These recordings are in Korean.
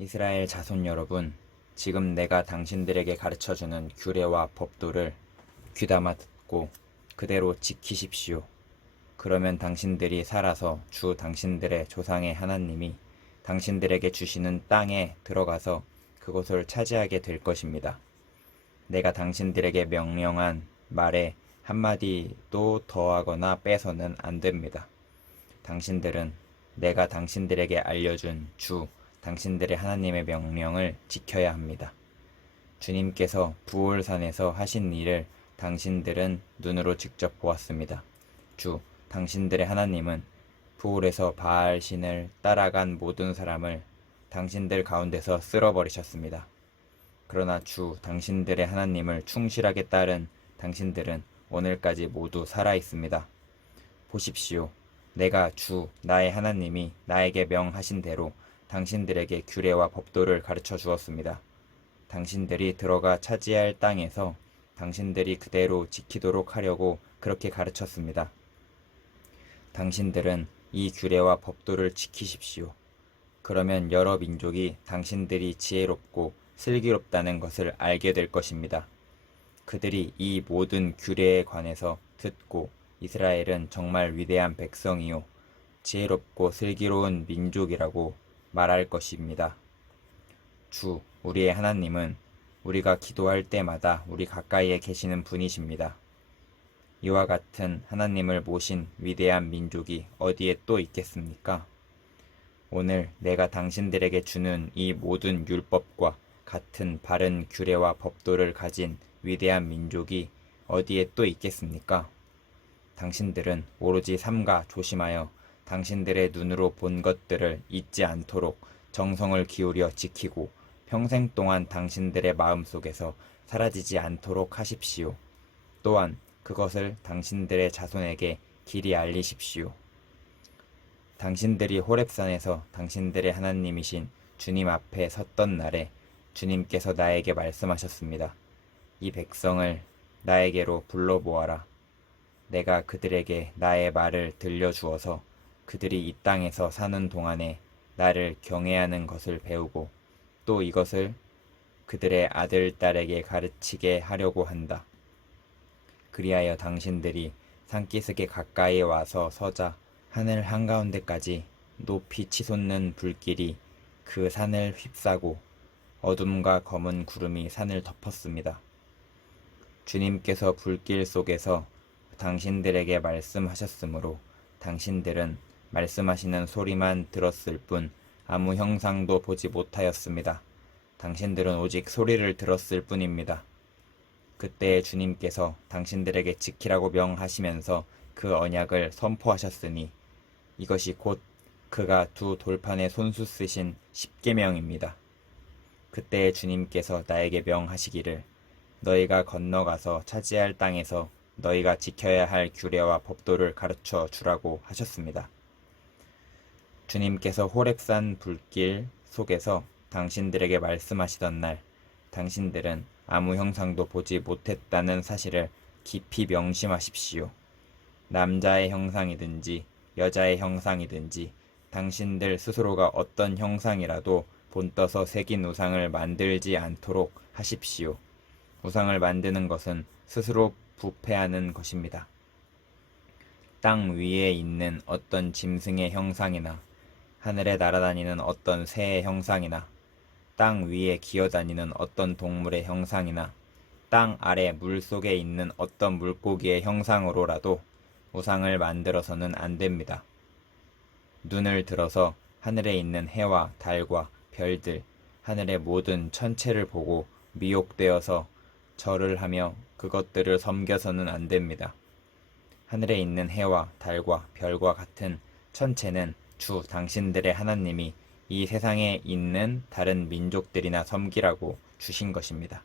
이스라엘 자손 여러분, 지금 내가 당신들에게 가르쳐주는 규례와 법도를 귀담아 듣고 그대로 지키십시오. 그러면 당신들이 살아서 주 당신들의 조상의 하나님이 당신들에게 주시는 땅에 들어가서 그곳을 차지하게 될 것입니다. 내가 당신들에게 명령한 말에 한마디도 더하거나 빼서는 안 됩니다. 당신들은 내가 당신들에게 알려준 주 당신들의 하나님의 명령을 지켜야 합니다. 주님께서 부올산에서 하신 일을 당신들은 눈으로 직접 보았습니다. 주 당신들의 하나님은 부올에서 바알 신을 따라간 모든 사람을 당신들 가운데서 쓸어버리셨습니다. 그러나 주 당신들의 하나님을 충실하게 따른 당신들은 오늘까지 모두 살아 있습니다. 보십시오. 내가 주 나의 하나님이 나에게 명하신 대로 당신들에게 규례와 법도를 가르쳐 주었습니다. 당신들이 들어가 차지할 땅에서 당신들이 그대로 지키도록 하려고 그렇게 가르쳤습니다. 당신들은 이 규례와 법도를 지키십시오. 그러면 여러 민족이 당신들이 지혜롭고 슬기롭다는 것을 알게 될 것입니다. 그들이 이 모든 규례에 관해서 듣고 이스라엘은 정말 위대한 백성이요 지혜롭고 슬기로운 민족이라고 말할 것입니다. 주 우리의 하나님은 우리가 기도할 때마다 우리 가까이에 계시는 분이십니다. 이와 같은 하나님을 모신 위대한 민족이 어디에 또 있겠습니까? 오늘 내가 당신들에게 주는 이 모든 율법과 같은 바른 규례와 법도를 가진 위대한 민족이 어디에 또 있겠습니까? 당신들은 오로지 삼가 조심하여 당신들의 눈으로 본 것들을 잊지 않도록 정성을 기울여 지키고 평생 동안 당신들의 마음속에서 사라지지 않도록 하십시오. 또한 그것을 당신들의 자손에게 길이 알리십시오. 당신들이 호렙산에서 당신들의 하나님이신 주님 앞에 섰던 날에 주님께서 나에게 말씀하셨습니다. 이 백성을 나에게로 불러 모아라. 내가 그들에게 나의 말을 들려주어서 그들이 이 땅에서 사는 동안에 나를 경외하는 것을 배우고 또 이것을 그들의 아들, 딸에게 가르치게 하려고 한다. 그리하여 당신들이 산기슭에 가까이 와서 서자 하늘 한가운데까지 높이 치솟는 불길이 그 산을 휩싸고 어둠과 검은 구름이 산을 덮었습니다. 주님께서 불길 속에서 당신들에게 말씀하셨으므로 당신들은 말씀하시는 소리만 들었을 뿐 아무 형상도 보지 못하였습니다. 당신들은 오직 소리를 들었을 뿐입니다. 그때 주님께서 당신들에게 지키라고 명하시면서 그 언약을 선포하셨으니 이것이 곧 그가 두 돌판에 손수 쓰신 십계명입니다. 그때 주님께서 나에게 명하시기를 너희가 건너가서 차지할 땅에서 너희가 지켜야 할 규례와 법도를 가르쳐 주라고 하셨습니다. 주님께서 호렙산 불길 속에서 당신들에게 말씀하시던 날 당신들은 아무 형상도 보지 못했다는 사실을 깊이 명심하십시오. 남자의 형상이든지 여자의 형상이든지 당신들 스스로가 어떤 형상이라도 본떠서 새긴 우상을 만들지 않도록 하십시오. 우상을 만드는 것은 스스로 부패하는 것입니다. 땅 위에 있는 어떤 짐승의 형상이나 하늘에 날아다니는 어떤 새의 형상이나 땅 위에 기어다니는 어떤 동물의 형상이나 땅 아래 물속에 있는 어떤 물고기의 형상으로라도 우상을 만들어서는 안 됩니다. 눈을 들어서 하늘에 있는 해와 달과 별들, 하늘의 모든 천체를 보고 미혹되어서 절을 하며 그것들을 섬겨서는 안 됩니다. 하늘에 있는 해와 달과 별과 같은 천체는 주 당신들의 하나님이 이 세상에 있는 다른 민족들이나 섬기라고 주신 것입니다.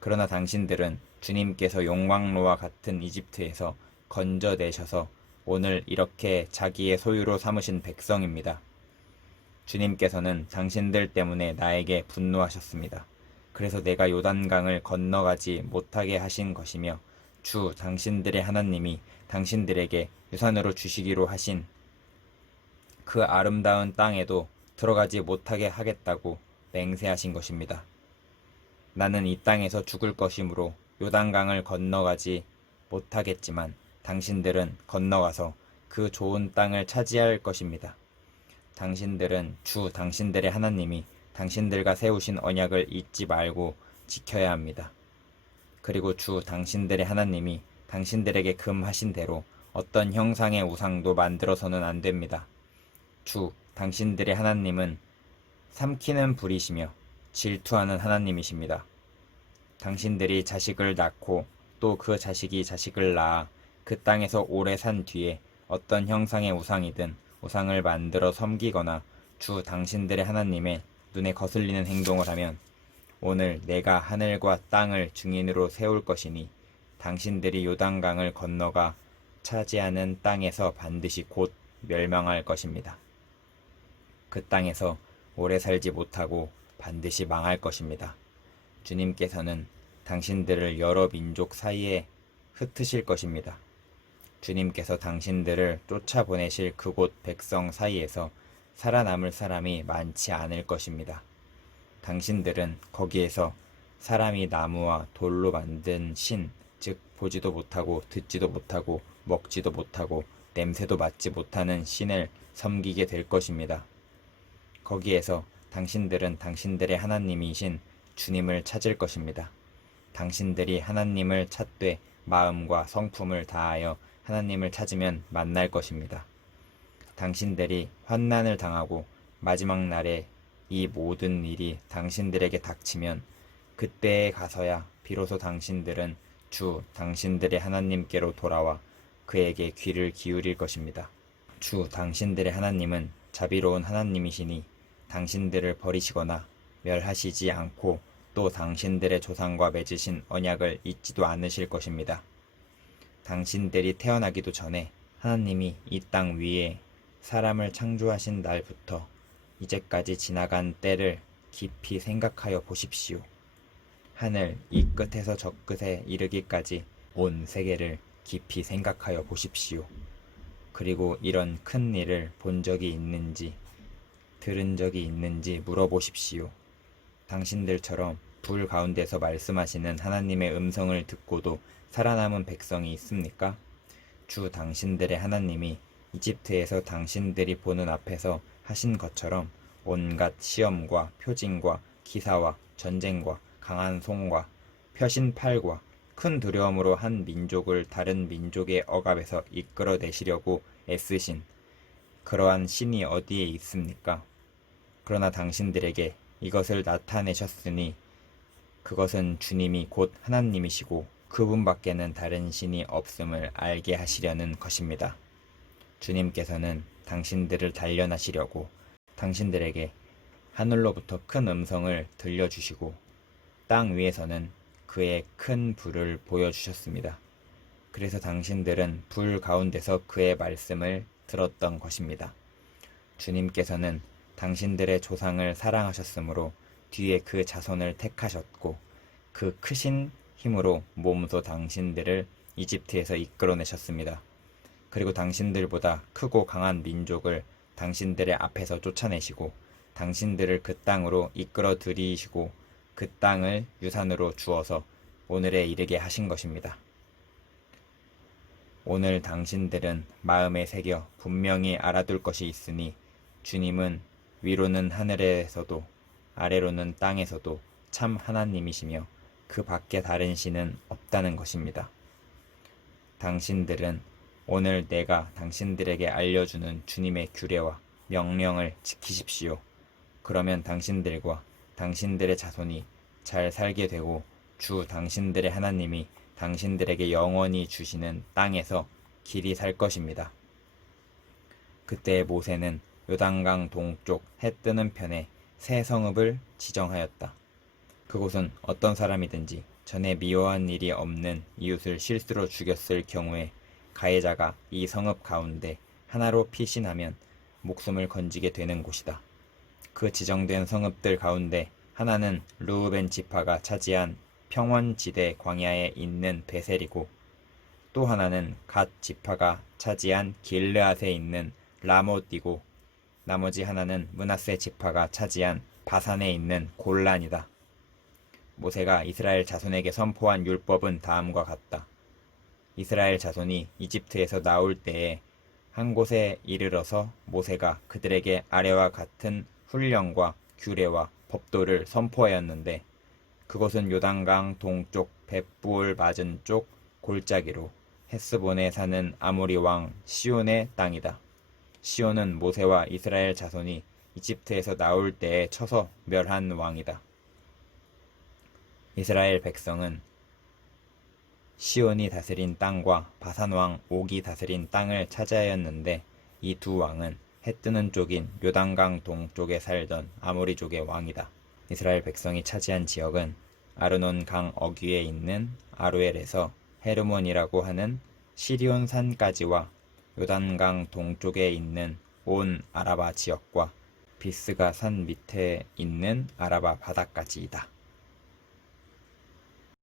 그러나 당신들은 주님께서 용광로와 같은 이집트에서 건져내셔서 오늘 이렇게 자기의 소유로 삼으신 백성입니다. 주님께서는 당신들 때문에 나에게 분노하셨습니다. 그래서 내가 요단강을 건너가지 못하게 하신 것이며 주 당신들의 하나님이 당신들에게 유산으로 주시기로 하신 그 아름다운 땅에도 들어가지 못하게 하겠다고 맹세하신 것입니다. 나는 이 땅에서 죽을 것이므로 요단강을 건너가지 못하겠지만 당신들은 건너가서 그 좋은 땅을 차지할 것입니다. 당신들은 주 당신들의 하나님이 당신들과 세우신 언약을 잊지 말고 지켜야 합니다. 그리고 주 당신들의 하나님이 당신들에게 금하신 대로 어떤 형상의 우상도 만들어서는 안 됩니다. 주 당신들의 하나님은 삼키는 불이시며 질투하는 하나님이십니다. 당신들이 자식을 낳고 또 그 자식이 자식을 낳아 그 땅에서 오래 산 뒤에 어떤 형상의 우상이든 우상을 만들어 섬기거나 주 당신들의 하나님의 눈에 거슬리는 행동을 하면 오늘 내가 하늘과 땅을 증인으로 세울 것이니 당신들이 요단강을 건너가 차지하는 땅에서 반드시 곧 멸망할 것입니다. 그 땅에서 오래 살지 못하고 반드시 망할 것입니다. 주님께서는 당신들을 여러 민족 사이에 흩으실 것입니다. 주님께서 당신들을 쫓아보내실 그곳 백성 사이에서 살아남을 사람이 많지 않을 것입니다. 당신들은 거기에서 사람이 나무와 돌로 만든 신, 즉 보지도 못하고 듣지도 못하고 먹지도 못하고 냄새도 맡지 못하는 신을 섬기게 될 것입니다. 거기에서 당신들은 당신들의 하나님이신 주님을 찾을 것입니다. 당신들이 하나님을 찾되 마음과 성품을 다하여 하나님을 찾으면 만날 것입니다. 당신들이 환난을 당하고 마지막 날에 이 모든 일이 당신들에게 닥치면 그때에 가서야 비로소 당신들은 주 당신들의 하나님께로 돌아와 그에게 귀를 기울일 것입니다. 주 당신들의 하나님은 자비로운 하나님이시니 당신들을 버리시거나 멸하시지 않고 또 당신들의 조상과 맺으신 언약을 잊지도 않으실 것입니다. 당신들이 태어나기도 전에 하나님이 이 땅 위에 사람을 창조하신 날부터 이제까지 지나간 때를 깊이 생각하여 보십시오. 하늘 이 끝에서 저 끝에 이르기까지 온 세계를 깊이 생각하여 보십시오. 그리고 이런 큰 일을 본 적이 있는지 들은 적이 있는지 물어보십시오. 당신들처럼 불 가운데서 말씀하시는 하나님의 음성을 듣고도 살아남은 백성이 있습니까? 주 당신들의 하나님이 이집트에서 당신들이 보는 앞에서 하신 것처럼 온갖 시험과 표징과 기사와 전쟁과 강한 손과 펴신 팔과 큰 두려움으로 한 민족을 다른 민족의 억압에서 이끌어내시려고 애쓰신 그러한 신이 어디에 있습니까? 그러나 당신들에게 이것을 나타내셨으니 그것은 주님이 곧 하나님이시고 그분밖에는 다른 신이 없음을 알게 하시려는 것입니다. 주님께서는 당신들을 단련하시려고 당신들에게 하늘로부터 큰 음성을 들려주시고 땅 위에서는 그의 큰 불을 보여주셨습니다. 그래서 당신들은 불 가운데서 그의 말씀을 들었던 것입니다. 주님께서는 당신들의 조상을 사랑하셨으므로 뒤에 그 자손을 택하셨고 그 크신 힘으로 몸소 당신들을 이집트에서 이끌어내셨습니다. 그리고 당신들보다 크고 강한 민족을 당신들의 앞에서 쫓아내시고 당신들을 그 땅으로 이끌어 들이시고 그 땅을 유산으로 주어서 오늘에 이르게 하신 것입니다. 오늘 당신들은 마음에 새겨 분명히 알아둘 것이 있으니 주님은 위로는 하늘에서도 아래로는 땅에서도 참 하나님이시며 그 밖에 다른 신은 없다는 것입니다. 당신들은 오늘 내가 당신들에게 알려주는 주님의 규례와 명령을 지키십시오. 그러면 당신들과 당신들의 자손이 잘 살게 되고 주 당신들의 하나님이 당신들에게 영원히 주시는 땅에서 길이 살 것입니다. 그때 모세는 요단강 동쪽 해 뜨는 편에 새 성읍을 지정하였다. 그곳은 어떤 사람이든지 전에 미워한 일이 없는 이웃을 실수로 죽였을 경우에 가해자가 이 성읍 가운데 하나로 피신하면 목숨을 건지게 되는 곳이다. 그 지정된 성읍들 가운데 하나는 르우벤 지파가 차지한 평원지대 광야에 있는 베셀이고 또 하나는 갓 지파가 차지한 길르앗에 있는 라못이고 나머지 하나는 므낫세 지파가 차지한 바산에 있는 골란이다. 모세가 이스라엘 자손에게 선포한 율법은 다음과 같다. 이스라엘 자손이 이집트에서 나올 때에 한 곳에 이르러서 모세가 그들에게 아래와 같은 훈령과 규례와 법도를 선포하였는데 그곳은 요단강 동쪽 벳부올 맞은 쪽 골짜기로 헤스본에 사는 아모리 왕 시온의 땅이다. 시온은 모세와 이스라엘 자손이 이집트에서 나올 때에 쳐서 멸한 왕이다. 이스라엘 백성은 시온이 다스린 땅과 바산 왕 옥이 다스린 땅을 차지하였는데 이 두 왕은 해 뜨는 쪽인 요단강 동쪽에 살던 아모리족의 왕이다. 이스라엘 백성이 차지한 지역은 아르논 강 어귀에 있는 아로엘에서 헤르몬이라고 하는 시리온 산까지와 요단강 동쪽에 있는 온 아라바 지역과 비스가 산 밑에 있는 아라바 바다까지이다.